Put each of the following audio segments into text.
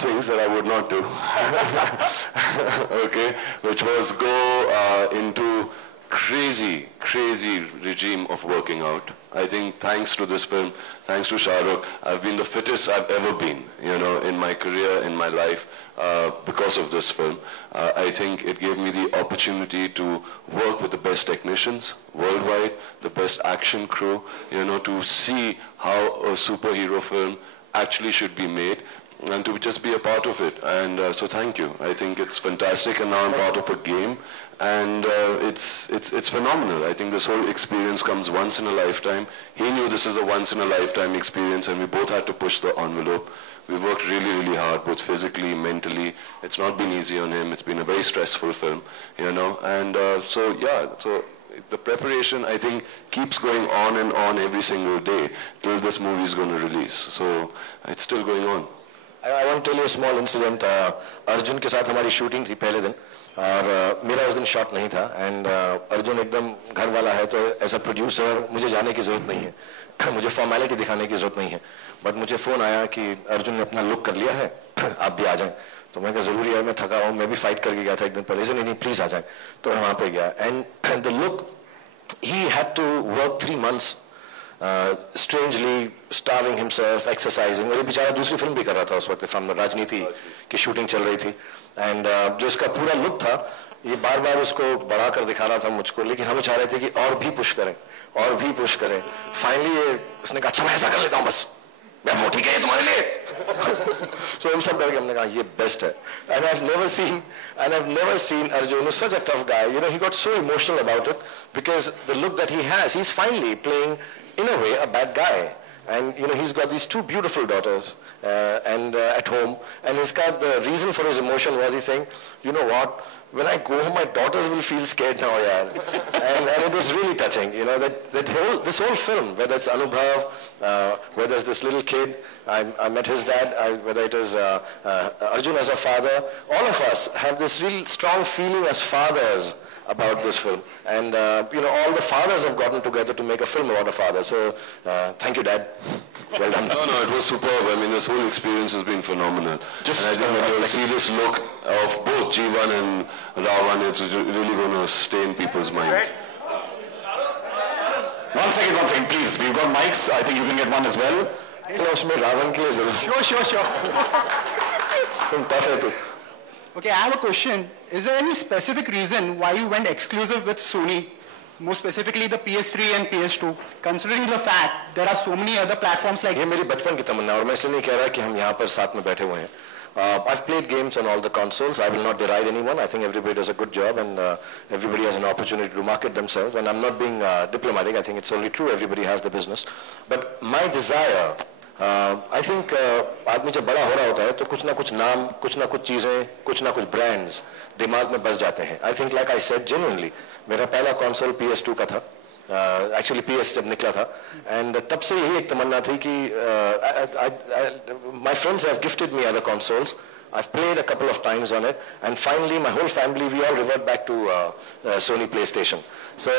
things that I would not do. Okay, which was go into crazy regime of working out. I think thanks to this film, thanks to Shah Rukh, I've been the fittest I've ever been, you know, in my career, in my life, because of this film. I think it gave me the opportunity to work with the best technicians worldwide, the best action crew, you know, to see how a superhero film actually should be made, and to just be a part of it. And so thank you. I think it's fantastic, and now I'm part of a game, and it's phenomenal. I think this whole experience comes once in a lifetime. He knew this is a once in a lifetime experience, and we both had to push the envelope. We worked really hard, both physically, mentally. It's not been easy on him. It's been a very stressful film, you know. And so the preparation, I think, keeps going on and on every single day till this movie is going to release. So it's still going on. I want to tell you a small incident. Arjun के साथ हमारी shooting थी पहले दिन, और मेरा उस दिन शॉट नहीं था, एंड अर्जुन एकदम घर वाला है, तो एज अ प्रोड्यूसर मुझे जाने की जरूरत नहीं है, मुझे फॉर्मेलिटी दिखाने की जरूरत नहीं है, बट मुझे फोन आया कि अर्जुन ने अपना लुक कर लिया है, आप भी आ जाएं. तो मैं कहा जरूरी है, मैं थका हूँ, मैं भी फाइट करके गया था एक दिन पहले, नहीं प्लीज आ जाएं. तो मैं वहाँ पे गया, and the look, he had to work 3 months strangely starving himself, exercising. और ये बेचारा दूसरी फिल्म भी कर रहा था उस वक्त, फिल्म राजनीति की शूटिंग चल रही थी, एंड जो इसका पूरा लुक था, ये बार बार उसको बढ़ा कर दिखा रहा था मुझको, लेकिन हम चाह रहे थे कि और भी पुश करें, और भी पुश करें. फाइनली उसने कहा अच्छा मैं ऐसा कर लेता हूँ, बस मैं मोटी है तुम्हारे लिए. So हम सब डर के हमने कहा ये बेस्ट है. And I've never seen Arjun, who's such a tough guy. You know, he got so emotional about it because the look that he has, he's finally playing in a way a bad guy. And you know, he's got these 2 beautiful daughters at home, and the reason for his emotion was he's saying, you know what, when I go home, my daughters will feel scared now, yeah. and it was really touching, you know, this whole film, whether it's Anubhav, whether it's this little kid, I met his dad, whether it is Arjun as a father, all of us have this real strong feeling as fathers about this film, and you know, all the fathers have gotten together to make a film about a father. So thank you, Dad. Well done. No, it was superb. I mean, this whole experience has been phenomenal. And I think when you see this look of both Jeevan and Ravan, it's really going to stay in people's minds. One second, please. We've got mics. I think you can get one as well. Sure. Okay, I have a question. Is there any specific reason why you went exclusive with Sony, more specifically the PS3 and PS2, considering the fact there are so many other platforms like... ये मेरी बचपन की तमन्ना, और मैं इसलिए नहीं कह रहा कि हम यहाँ पर साथ में बैठे हुए हैं. I've played games on all the consoles. I will not deride anyone. I think everybody does a good job, and everybody has an opportunity to market themselves. And I'm not being diplomatic. I think it's only true. Everybody has the business. But my desire, I think आदमी जब बड़ा हो रहा होता है तो कुछ ना कुछ नाम, कुछ ना कुछ चीजें, कुछ ना कुछ ब्रांड्स दिमाग में बस जाते हैं. I think like I said genuinely, मेरा पहला console PS2 का था, actually PS जब निकला था, and तब से यही एक तमन्ना थी कि my friends have gifted me other consoles. I've played a couple of times on it, and finally my whole family, we all revert back to Sony PlayStation. So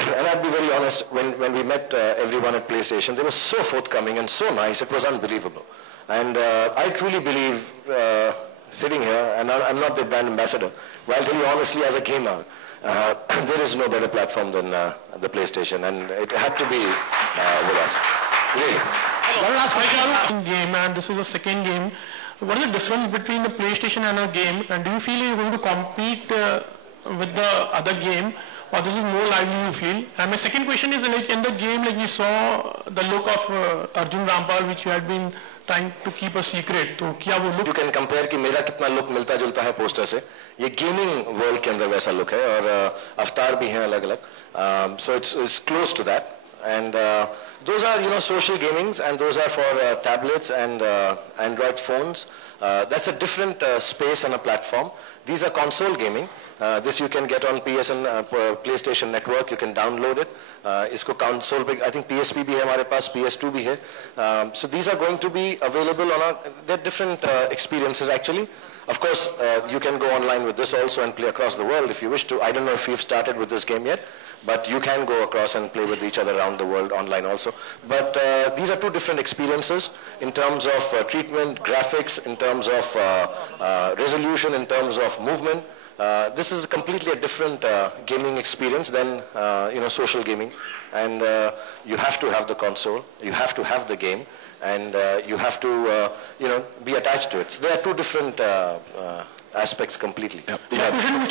and I'll be very honest, when we met everyone at PlayStation, they were so forthcoming and so nice, it was unbelievable. And I truly believe, sitting here, and I'm not the brand ambassador, but I'll tell you honestly, as a gamer, there is no better platform than the PlayStation, and it had to be with us. Really. One last question. Game, and this is the second game. What is the difference between the PlayStation and a game, and do you feel you're going to compete with the other game, or this is more lively you feel? And my second question is, like in the game, like we saw the look of Arjun Rampal, which you had been trying to keep a secret. तो क्या वो look? You can compare कि मेरा कितना look मिलता जुलता है poster से. ये गेमिंग वर्ल्ड के अंदर वैसा लुक है, और अवतार भी हैं अलग अलग. So it's close to that. And those are, you know, social gamings, and those are for tablets and Android phones. That's a different space and a platform. These are console gaming. This you can get on PSN, PlayStation Network. You can download it. इसको console पे, I think PSP भी है हमारे पास, PS2 भी है. So these are going to be available on they're different experiences actually. Of course, you can go online with this also and play across the world if you wish to. I don't know if you've started with this game yet, but you can go across and play with each other around the world online also. But these are two different experiences in terms of treatment, graphics, in terms of resolution, in terms of movement. This is completely a different gaming experience than social gaming, and you have to have the console, you have to have the game, and you have to be attached to it. So there are two different aspects completely. Yeah.